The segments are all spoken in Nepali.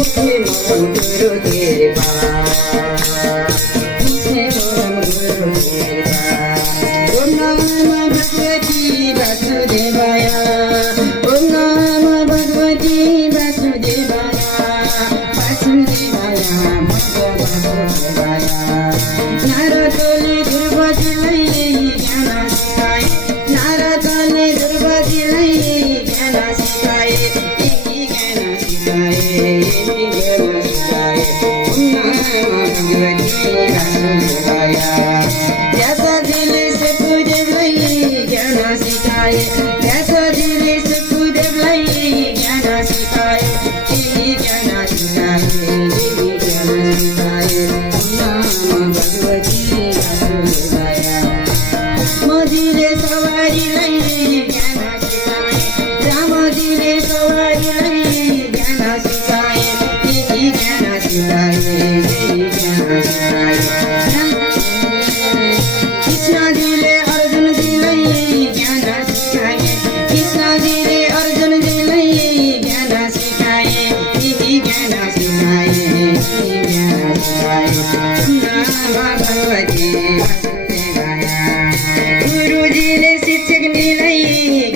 मुख्य मूलम गुरु कृपा मुख्य मूलम गुरु कृपा ओम नमः भगवती वासुदेवाय ओम नमः भगवती वासुदेवाय वासुदेवाय वासुदेवाय नारदले दुर्वाजीलाई ज्ञान सिकाए नारदले दुर्वाजीलाई ज्ञान सिकाए यही ज्ञान सिकाए यही ज्ञान सिकाए ओम नमः भगवती वासुदेवाय व्यासजीले सुखदेवलाई ज्ञान सिकाए व्यासजीले सुखदेवलाई ज्ञान सिकाए यही ज्ञान सिकाए यही ज्ञान सिकाए ओम नमः भगवती वासुदेवाय मोदीले सवारीलाई ज्ञान सिकाए रामजीले सवारीलाई ज्ञान सिकाए यही ज्ञान सिकाए यही ज्ञान सिकाए कृष्णजीले अर्जुनजीलाई ज्ञान सिकाए कृष्णजीले अर्जुनजीलाई ज्ञान सिकाए यही ज्ञान सिकाए यही ज्ञान सिकाए ओम नमः भगवती वासुदेवाय गुरुजीले शिक्षकनीलाई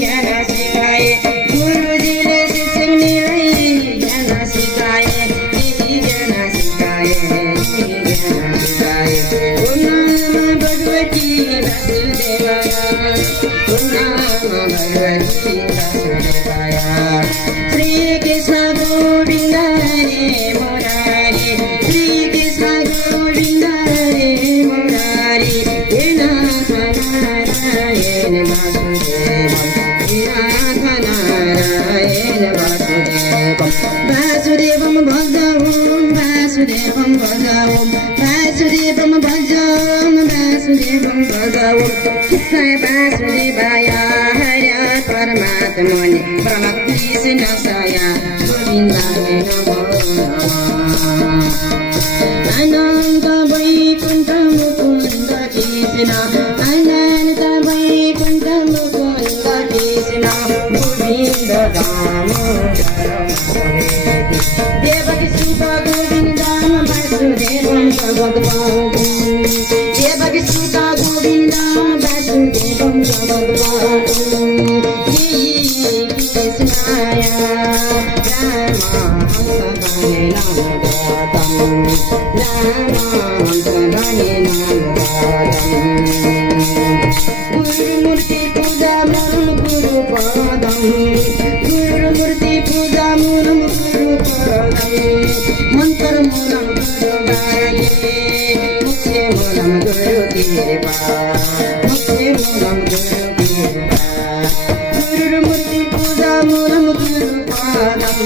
ज्ञान सिकाए गुरुजीले शिक्षकनीलाई ज्ञान सिकाए यही ज्ञान सिकाए यही ज्ञान सिकाए ओम नमः भगवती वासुदेवाय ओम नमः भगवती वासुदेवाय श्री कृष्ण गोविंद हरे मुरारी श्री कृष्ण गोविंद हरे मुरारी हे नाथ नारायण वासुदेवम् हे नाथ नारायण वासुदेवम् वासुदेवम् भजवम् वासुदेवम् भजवम् वासुदेवम् भजवम् कृष्ण वासुदेवाय हरे परमात्मने परमकृष्णाय गोविन्दाय नमो नमः अनन्त वैकुण्ठ मुकुन्द कृष्ण अनन्त वैकुण्ठ मुकुन्द कृष्ण गोविन्द दामोदर देवकी सुत गोविन्दं वासुदेवं जगद्वंदं देवकी सुत गोविन्दं वासुदेवं जगद्वंदं कृष्णाय रामहंसधने नमोदतं रामहंसधने नमोदतं गुरुमूर्ति पूजा मूलं गुरुपदं गुरुमूर्ति पूजा मूलं गुरुपदं मन्त्रमूलं गुरुगाये मुख्य मूलं गुरुकृपा मुख्य मूलं गुरुकृपा गुरुमूर्ति पूजा मूलं गुरुपदं